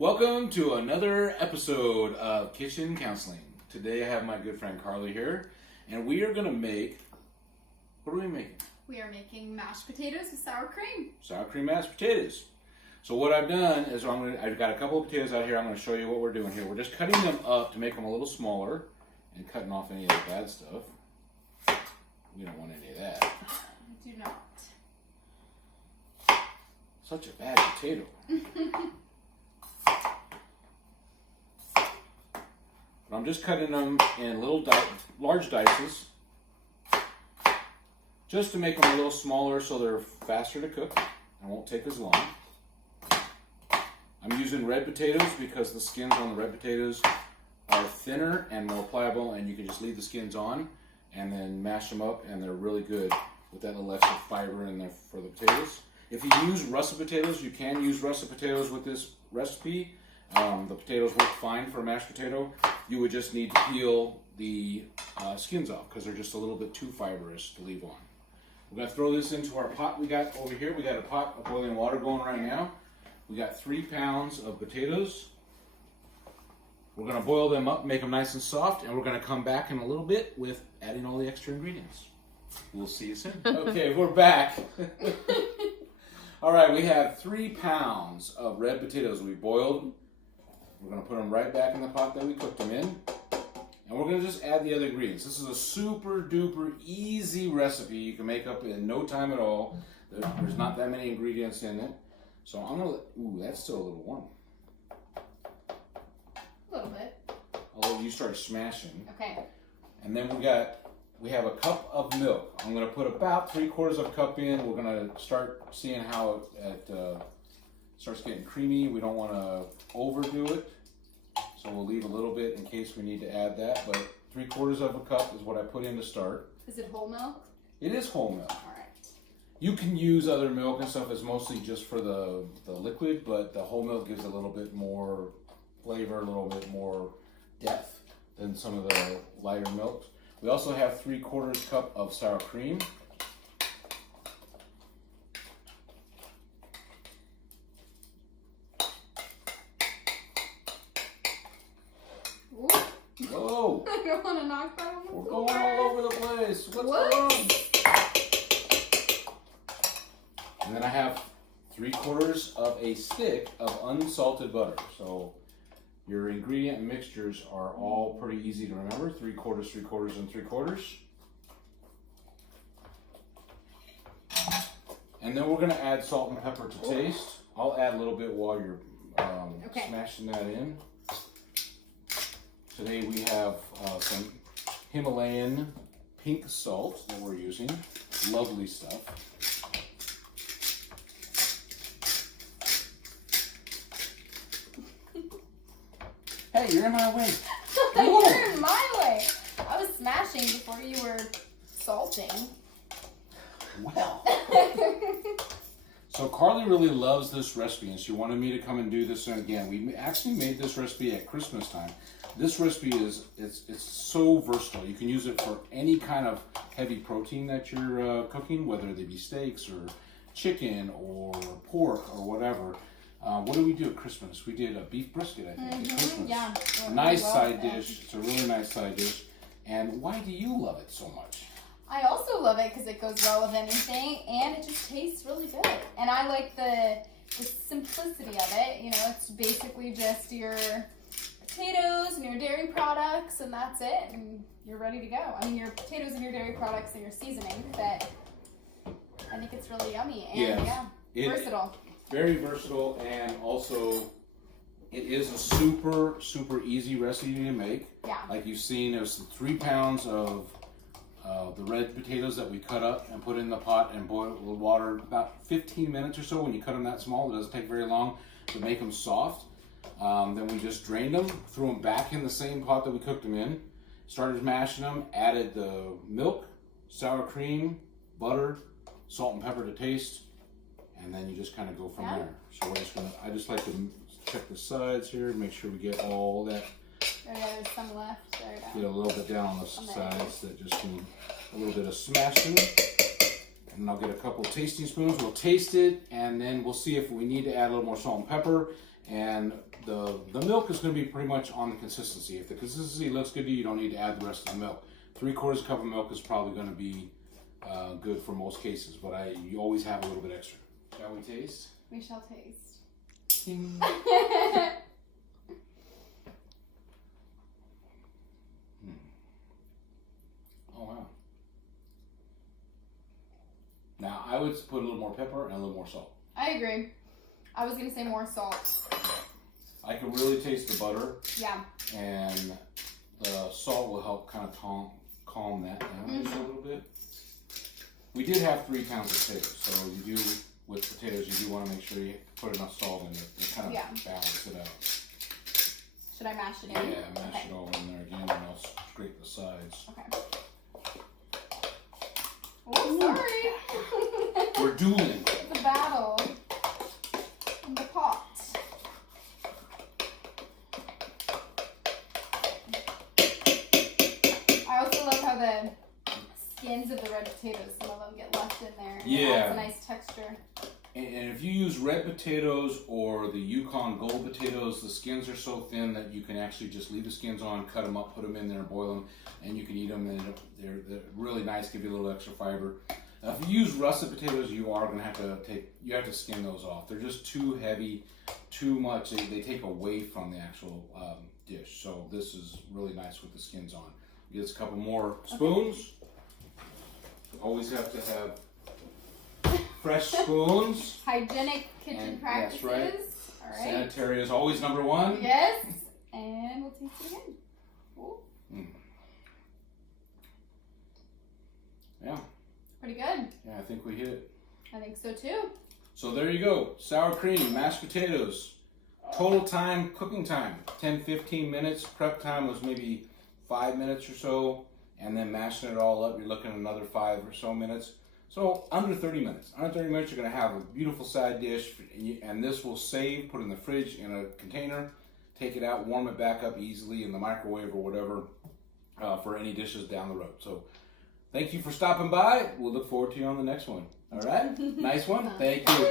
Welcome to another episode of Kitchen Counseling. Today I have my good friend Carly here, and we are going to make, what are we making? We are making mashed potatoes with sour cream. Sour cream mashed potatoes. So what I've done is I've got a couple of potatoes out here. I'm going to show you what we're doing here. We're just cutting them up to make them a little smaller and cutting off any of the bad stuff. We don't want any of that. I do not. Such a bad potato. But I'm just cutting them in little large dices, just to make them a little smaller so they're faster to cook and won't take as long. I'm using red potatoes because the skins on the red potatoes are thinner and more pliable, and you can just leave the skins on and then mash them up, and they're really good with that little extra fiber in there for the potatoes. If you use russet potatoes, you can use russet potatoes with this recipe. The potatoes work fine for a mashed potato. You would just need to peel the skins off because they're just a little bit too fibrous to leave on. We're going to throw this into our pot we got over here. We got a pot of boiling water going right now. We got 3 pounds of potatoes. We're going to boil them up, make them nice and soft, and we're going to come back in a little bit with adding all the extra ingredients. We'll see you soon. Okay, we're back. All right, we have 3 pounds of red potatoes we boiled. We're going to put them right back in the pot that we cooked them in. And we're going to just add the other ingredients. This is a super duper easy recipe you can make up in no time at all. There's not that many ingredients in it. So I'm going to, ooh, that's still a little warm. A little bit. Although you start smashing. Okay. And then we have a cup of milk. I'm going to put about 3/4 of a cup in. We're going to start seeing how it starts getting creamy. We don't want to overdo it, so we'll leave a little bit in case we need to add that. But 3/4 of a cup is what I put in to start. Is it whole milk? It is whole milk. All right. You can use other milk and stuff. It's mostly just for the liquid, but the whole milk gives a little bit more flavor, a little bit more depth than some of the lighter milks. We also have 3/4 cup of sour cream. Ooh. Whoa! I don't want to knock that on the We're floor. going all over the place. What's What? going on? And then I have 3/4 of a stick of unsalted butter. So your ingredient mixtures are all pretty easy to remember. 3/4, 3/4, and 3/4. And then we're going to add salt and pepper to taste. I'll add a little bit while you're smashing that in. Today we have some Himalayan pink salt that we're using. Lovely stuff. Hey, you're in my way. You're in my way. I was smashing before you were salting. Well. So Carly really loves this recipe, and she wanted me to come and do this again. We actually made this recipe at Christmas time. This recipe it's so versatile. You can use it for any kind of heavy protein that you're cooking, whether they be steaks or chicken or pork or whatever. What did we do at Christmas? We did a beef brisket, I think, at Christmas. Yeah. Nice side dish. It's a really nice side dish. And why do you love it so much? I also love it because it goes well with anything, and it just tastes really good. And I like the simplicity of it. You know, it's basically just your potatoes and your dairy products, and that's it, and you're ready to go. I mean, your potatoes and your dairy products and your seasoning, but I think it's really yummy and versatile. Very versatile, and also it is a super, super easy recipe to make. Yeah. Like you've seen, there's 3 pounds of the red potatoes that we cut up and put in the pot and boil with water about 15 minutes or so. When you cut them that small, it doesn't take very long to make them soft. Then we just drained them, threw them back in the same pot that we cooked them in, started mashing them, added the milk, sour cream, butter, salt and pepper to taste, and then you just kind of go from there. So I just like to check the sides here, make sure we get all that. Oh yeah, there's some left. There we Get a little bit down on the sides that just need a little bit of smashing. And I'll get a couple tasting spoons. We'll taste it, and then we'll see if we need to add a little more salt and pepper. And the milk is going to be pretty much on the consistency. If the consistency looks good to you, you don't need to add the rest of the milk. 3/4 cup of milk is probably going to be good for most cases, but you always have a little bit extra. Shall we taste? We shall taste. Ding. Oh wow. Now I would put a little more pepper and a little more salt. I agree. I was gonna say more salt. I can really taste the butter. Yeah. And the salt will help kind of calm that down just a little bit. We did have 3 pounds of potatoes, so you do, with potatoes, you do want to make sure you put enough salt in it to kind of balance it out. Should I mash it in? Yeah, mash it all in there again, and I'll scrape the sides. Okay. Oh, sorry. We're dueling. It's a battle in the pot. I also love how the skins of the red potatoes, some of them get left in there. And it adds a nice texture. And if you use red potatoes or the Yukon Gold potatoes, the skins are so thin that you can actually just leave the skins on, cut them up, put them in there, boil them, and you can eat them. And they're really nice, give you a little extra fiber. Now, if you use russet potatoes, you are going to have to skin those off. They're just too heavy, too much. They take away from the actual dish. So this is really nice with the skins on. Get us a couple more spoons. Always have to have fresh spoons. Hygienic kitchen practices. That's right. All right. Sanitary is always number one. Yes. And we'll taste it again. Ooh. Yeah. Pretty good. Yeah, I think we hit it. I think so too. So there you go. Sour cream, mashed potatoes. Total time, cooking time, 10-15 minutes. Prep time was maybe 5 minutes or so. And then mashing it all up, you're looking at another 5 or so minutes. So under 30 minutes. Under 30 minutes, you're going to have a beautiful side dish. And this will save, put it in the fridge in a container. Take it out, warm it back up easily in the microwave or whatever for any dishes down the road. So thank you for stopping by. We'll look forward to you on the next one. All right? Nice one. Thank you.